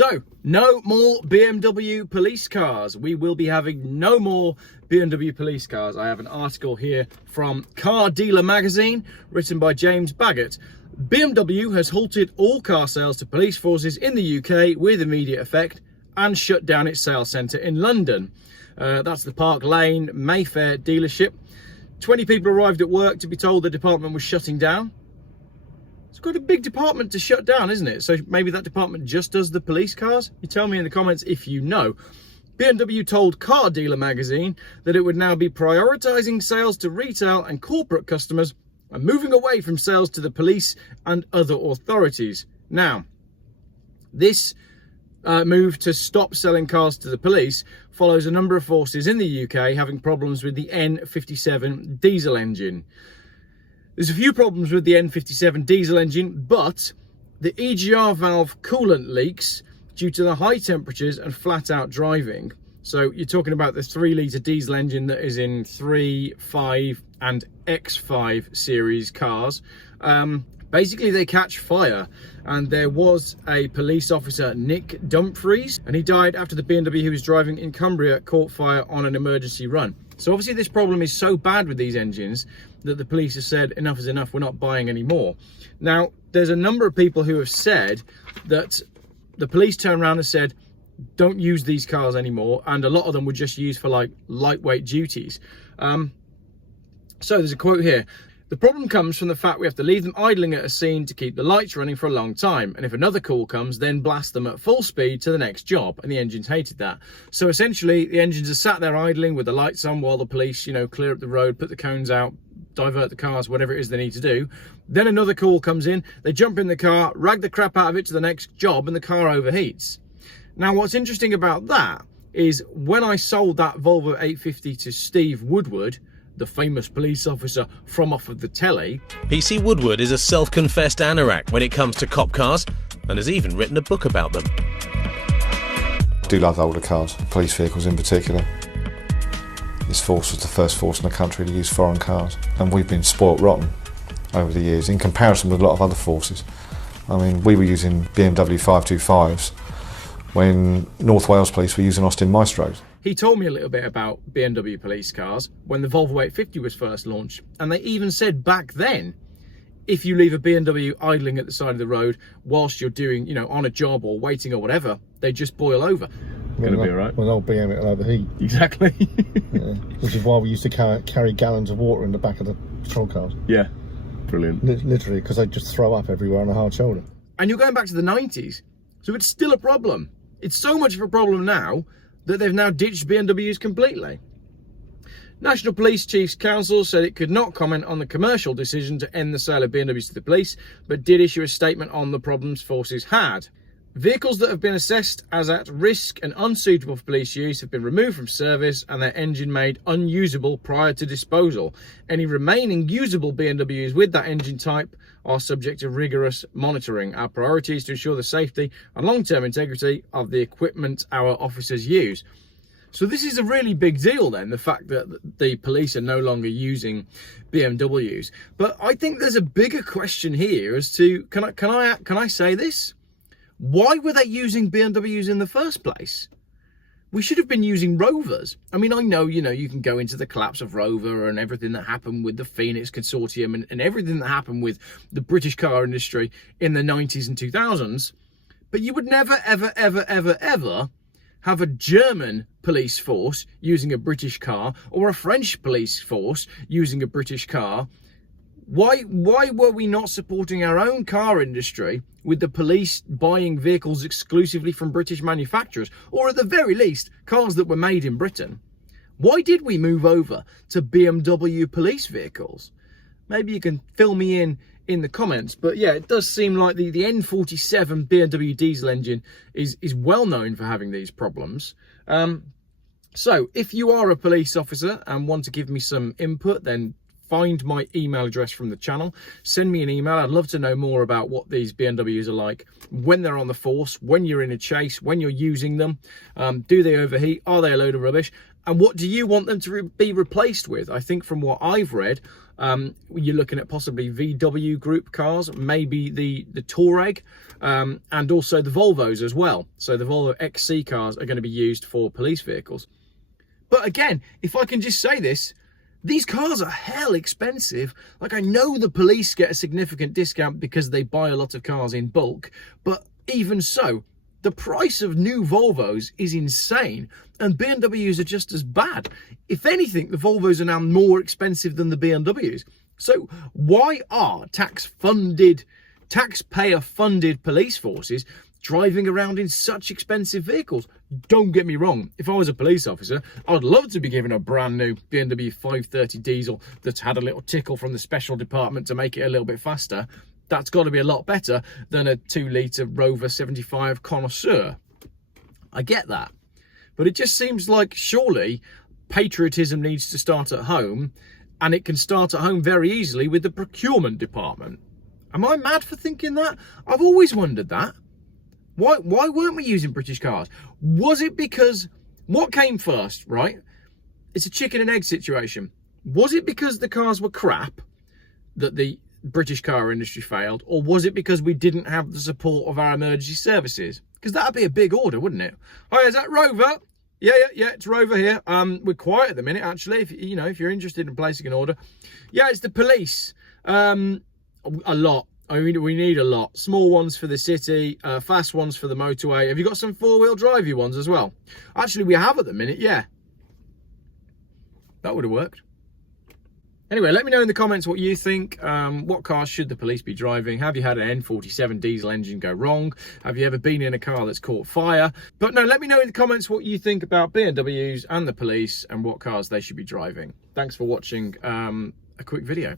So, no more BMW police cars. We will be having no more BMW police cars. I have an article here from Car Dealer magazine, written by James Baggett. BMW has halted all car sales to police forces in the UK with immediate effect and shut down its sales centre in London. That's the Park Lane Mayfair dealership. 20 people arrived at work to be told the department was shutting down. It's quite a big department to shut down, isn't it? So maybe that department just does the police cars? You tell me in the comments if you know. BMW told Car Dealer magazine that it would now be prioritising sales to retail and corporate customers and moving away from sales to the police and other authorities. Now, this move to stop selling cars to the police follows a number of forces in the UK having problems with the N57 diesel engine. There's a few problems with the N57 diesel engine, but the EGR valve coolant leaks due to the high temperatures and flat out driving. So you're talking about the 3-litre diesel engine that is in 3, 5 and X5 series cars. Basically they catch fire, and there was a police officer, Nick Humphreys, and he died after the BMW he was driving in Cumbria caught fire on an emergency run. So obviously this problem is so bad with these engines that the police have said enough is enough, we're not buying any more. Now, there's a number of people who have said that the police turned around and said, don't use these cars anymore, and a lot of them were just used for like lightweight duties. So there's a quote here. The problem comes from the fact we have to leave them idling at a scene to keep the lights running for a long time. And if another call comes, then blast them at full speed to the next job. And the engines hated that. So essentially, the engines are sat there idling with the lights on while the police, clear up the road, put the cones out, divert the cars, whatever it is they need to do. Then another call comes in, they jump in the car, rag the crap out of it to the next job, and the car overheats. Now, what's interesting about that is when I sold that Volvo 850 to Steve Woodward, the famous police officer from off of the telly. PC Woodward is a self-confessed anorak when it comes to cop cars and has even written a book about them. I do love older cars, police vehicles in particular. This force was the first force in the country to use foreign cars, and we've been spoilt rotten over the years in comparison with a lot of other forces. I mean, we were using BMW 525s when North Wales Police were using Austin Maestros. He told me a little bit about BMW police cars when the Volvo 850 was first launched, and they even said back then, if you leave a BMW idling at the side of the road whilst you're doing, on a job or waiting or whatever, they just boil over. Going to be all right. With an old BM, it'll overheat. Exactly. Yeah. Which is why we used to carry gallons of water in the back of the patrol cars. Yeah, brilliant. Literally, because they just throw up everywhere on a hard shoulder. And you're going back to the 90s, so it's still a problem. It's so much of a problem now that they've now ditched BMWs completely. National Police Chiefs Council said it could not comment on the commercial decision to end the sale of BMWs to the police, but did issue a statement on the problems forces had. Vehicles that have been assessed as at risk and unsuitable for police use have been removed from service and their engine made unusable prior to disposal. Any remaining usable BMWs with that engine type are subject to rigorous monitoring. Our priority is to ensure the safety and long-term integrity of the equipment our officers use. So this is a really big deal then, the fact that the police are no longer using BMWs. But I think there's a bigger question here as to, can I say this? Why were they using BMWs in the first place? We should have been using Rovers. I mean, I know, you can go into the collapse of Rover and everything that happened with the Phoenix Consortium and everything that happened with the British car industry in the 90s and 2000s. But you would never, ever, ever, ever, ever have a German police force using a British car or a French police force using a British car. Why were we not supporting our own car industry with the police buying vehicles exclusively from British manufacturers, or at the very least, cars that were made in Britain? Why did we move over to BMW police vehicles? Maybe you can fill me in the comments, but yeah, it does seem like the N57 BMW diesel engine is well known for having these problems. So if you are a police officer and want to give me some input, then find my email address from the channel, send me an email. I'd love to know more about what these BMWs are like when they're on the force, when you're in a chase, when you're using them. Do they overheat? Are they a load of rubbish? And what do you want them to be replaced with? I think from what I've read, you're looking at possibly VW group cars, maybe the Touareg, and also the Volvos as well. So the Volvo XC cars are going to be used for police vehicles. But again, if I can just say this, these cars are hell expensive. Like, I know the police get a significant discount because they buy a lot of cars in bulk, but even so, the price of new Volvos is insane, and BMWs are just as bad. If anything, the Volvos are now more expensive than the BMWs. So why are taxpayer-funded police forces driving around in such expensive vehicles? Don't get me wrong, if I was a police officer, I'd love to be given a brand new BMW 530 diesel that's had a little tickle from the special department to make it a little bit faster. That's got to be a lot better than a 2-litre Rover 75 Connoisseur. I get that. But it just seems like surely patriotism needs to start at home, and it can start at home very easily with the procurement department. Am I mad for thinking that? I've always wondered that. Why weren't we using British cars? Was it because, what came first, right? It's a chicken and egg situation. Was it because the cars were crap that the British car industry failed, or was it because we didn't have the support of our emergency services? Because that'd be a big order, wouldn't it? Hi, is that Rover? Yeah, it's Rover here. We're quiet at the minute, actually. If you're interested in placing an order. Yeah, it's the police. A lot. I mean, we need a lot. Small ones for the city, fast ones for the motorway. Have you got some 4-wheel drivey ones as well? Actually, we have at the minute, yeah. That would have worked. Anyway, let me know in the comments what you think. What cars should the police be driving? Have you had an N57 diesel engine go wrong? Have you ever been in a car that's caught fire? But no, let me know in the comments what you think about BMWs and the police and what cars they should be driving. Thanks for watching a quick video.